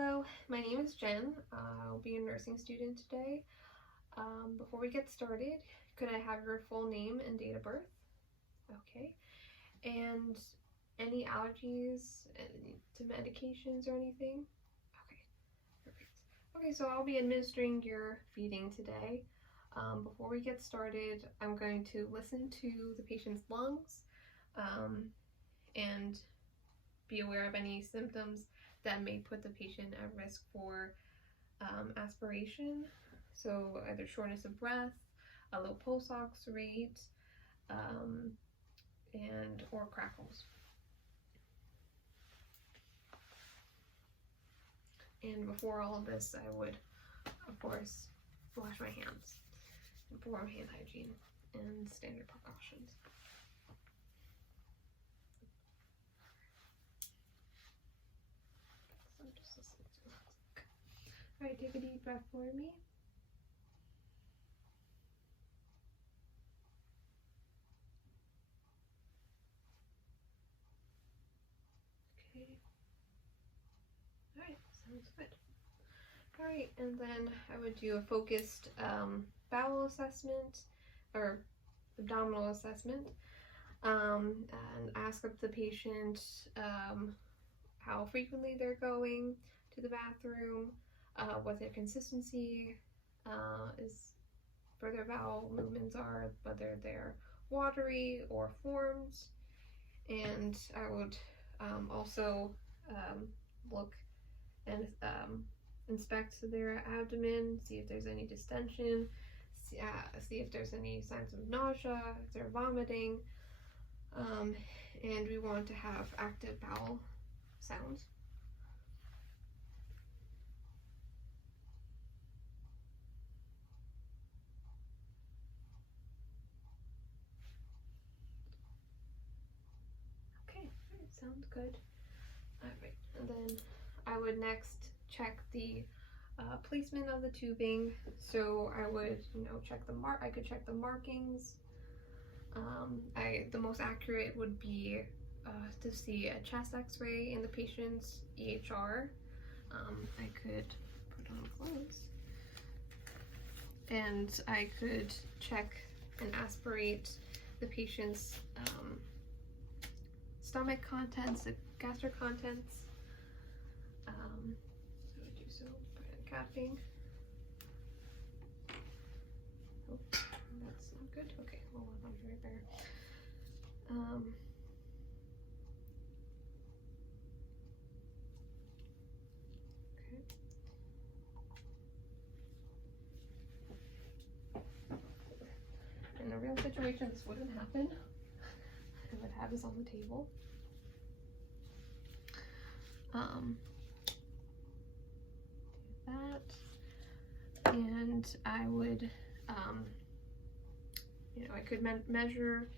Hello, my name is Jen. I'll be a nursing student today. Before we get started, could I have your full name and date of birth? Okay. And any allergies to medications or anything? Okay, perfect. Okay, so I'll be administering your feeding today. Before we get started, I'm going to listen to the patient's lungs and be aware of any symptoms that may put the patient at risk for aspiration. So either shortness of breath, a low pulse ox rate, and or crackles. And before all of this, I would, of course, wash my hands and perform hand hygiene and standard precautions. So just listen to that. All right, take a deep breath for me. Okay. All right, sounds good. All right, and then I would do a focused bowel assessment or abdominal assessment, and ask of the patient how frequently they're going to the bathroom, what their consistency is for their bowel movements are, whether they're watery or formed, and I would also look and inspect their abdomen, see if there's any distension, see if there's any signs of nausea, if they're vomiting, and we want to have active bowel sounds. Okay, sounds good. All right, and then I would next check the placement of the tubing. So I would, check I could check the markings. The most accurate would be to see a chest X-ray in the patient's EHR. I could put on clothes, and I could check and aspirate the patient's stomach contents, the gastric contents. So I do so by capping. Oh, that's not good. Okay, hold on, I'm right there. Okay. In a real situation, this wouldn't happen. I would have this on the table. Do that, and I would, I could measure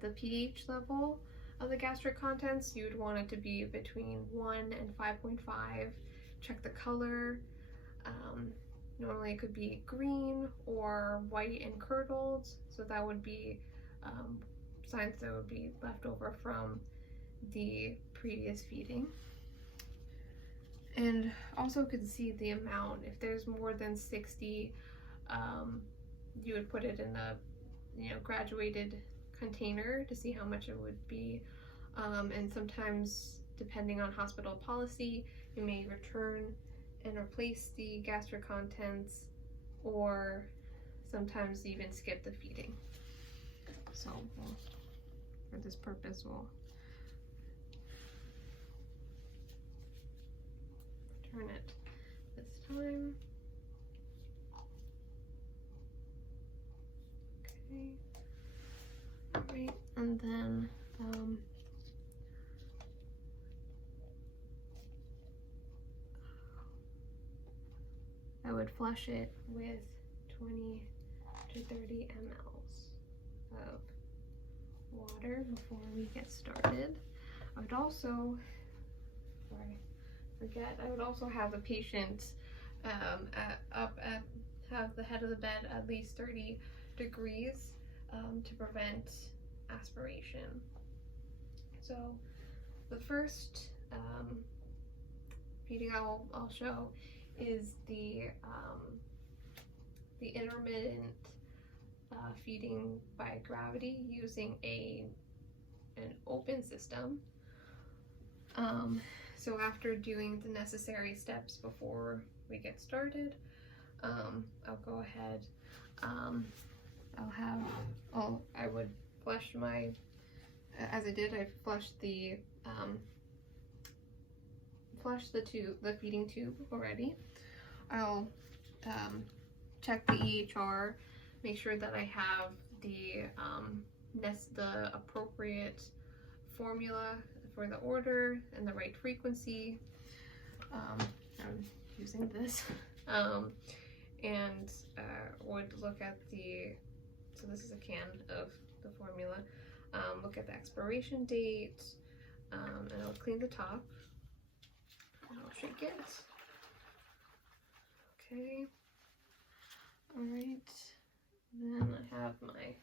the pH level of the gastric contents. You would want it to be between 1 and 5.5. Check the color. Normally it could be green or white and curdled, so that would be signs that would be left over from the previous feeding. And also could see the amount. If there's more than 60, you would put it in a graduated container to see how much it would be, and sometimes depending on hospital policy, you may return and replace the gastric contents, or sometimes even skip the feeding. So for this purpose, we'll return it this time. Okay. Alright, and then I would flush it with 20 to 30 mLs of water before we get started. I would also, before I forget, I would also have the patient have the head of the bed at least 30 degrees to prevent aspiration. So the first feeding I'll show is the intermittent feeding by gravity using an open system. So after doing the necessary steps before we get started, I'll go ahead. I would flush my, as I did, I flushed the feeding tube already. I'll check the EHR, make sure that I have the appropriate formula for the order and the right frequency. I'm using this. And would look at so this is a can of the formula. Look at the expiration date, and I'll clean the top. And I'll shake it. Okay. All right. Then I have my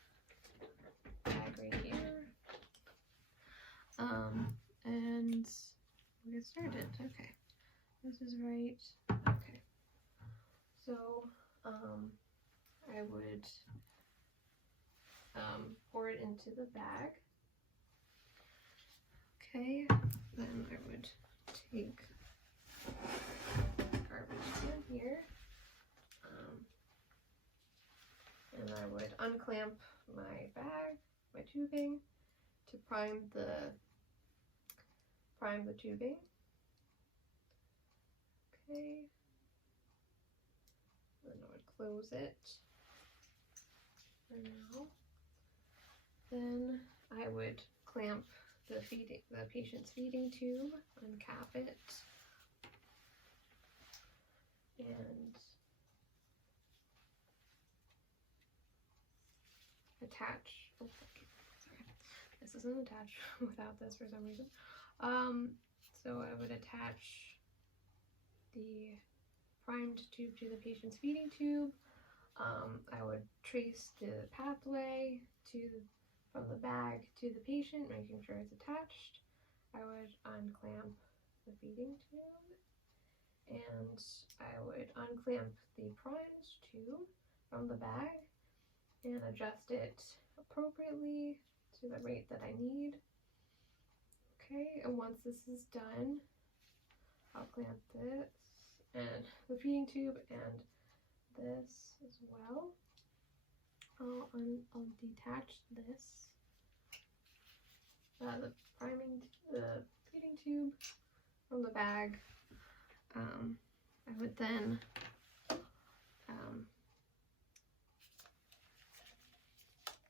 bag right here. And we'll get started. Okay. This is right. Okay. So, I would pour it into the bag. Okay, then I would take garbage can here, and I would unclamp my bag, my tubing, to prime the tubing. Okay. Then I would close it for now. Then I would clamp the patient's feeding tube, uncap it, and attach. Oh, okay, sorry, this isn't attached without this for some reason. So I would attach the primed tube to the patient's feeding tube. I would trace the pathway from the bag to the patient, making sure it's attached. I would unclamp the feeding tube, and I would unclamp the primed tube from the bag and adjust it appropriately to the rate that I need. Okay, and once this is done, I'll clamp this and the feeding tube and this as well. I'll detach this, the feeding tube from the bag. I would then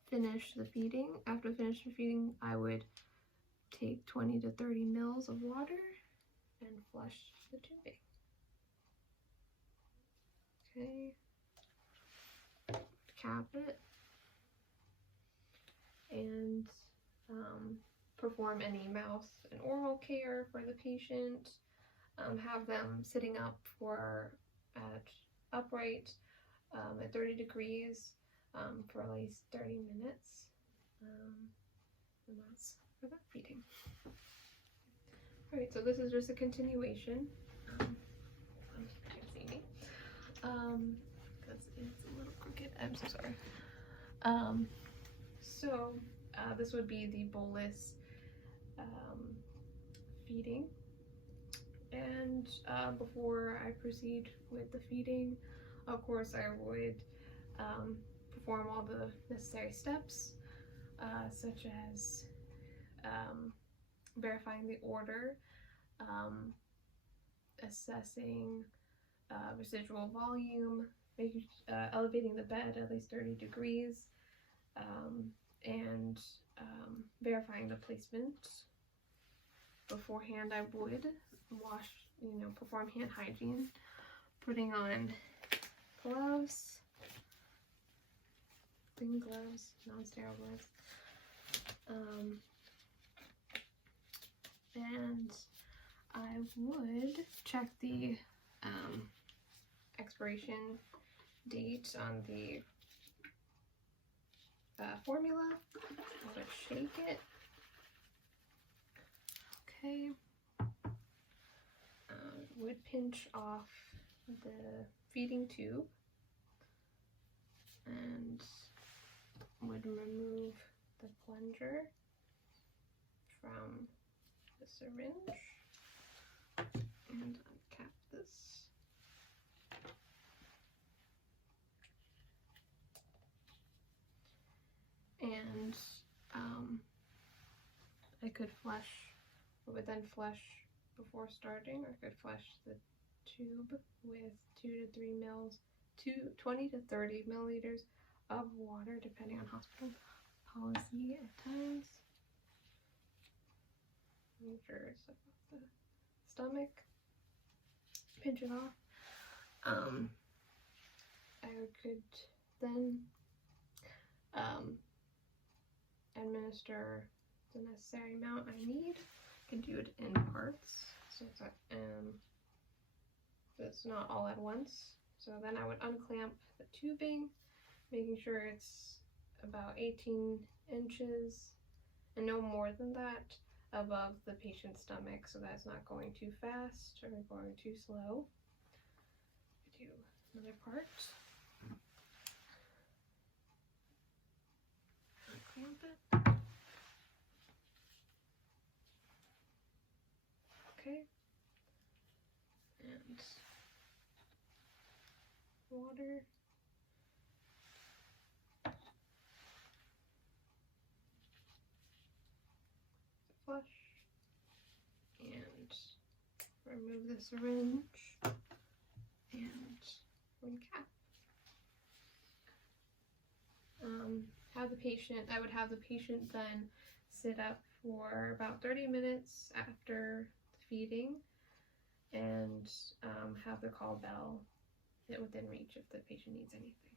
finish the feeding. After finishing the feeding, I would take 20 to 30 mils of water and flush the tubing. Okay, cap it, and perform any mouth and oral care for the patient. Have them sitting up upright at 30 degrees for at least 30 minutes, and that's for that feeding. All right, so this is just a continuation. You can't see me because it's a little crooked. I'm so sorry. So this would be the bolus feeding. And before I proceed with the feeding, of course, I would perform all the necessary steps, such as verifying the order, assessing residual volume, elevating the bed at least 30 degrees, and verifying the placement. Beforehand, I would perform hand hygiene, putting on gloves, clean gloves, non-sterile gloves, and I would check the expiration date on the formula. I would shake it. Okay. would pinch off the feeding tube and would remove the plunger from the syringe and uncap this. And I could flush, I would then flush before starting, or I could flush the tube with 20 to 30 milliliters of water, depending on hospital policy at times. Make sure it's above the stomach. Pinch it off. I could then administer the necessary amount I need. I can do it in parts, so that it's not all at once. So then I would unclamp the tubing, making sure it's about 18 inches and no more than that above the patient's stomach, so that's not going too fast or going too slow. Do another part. Unclamp it. Okay. And water. Flush. And remove the syringe. And recap. I would have the patient then sit up for about 30 minutes after feeding and have the call bell. It would then reach if the patient needs anything.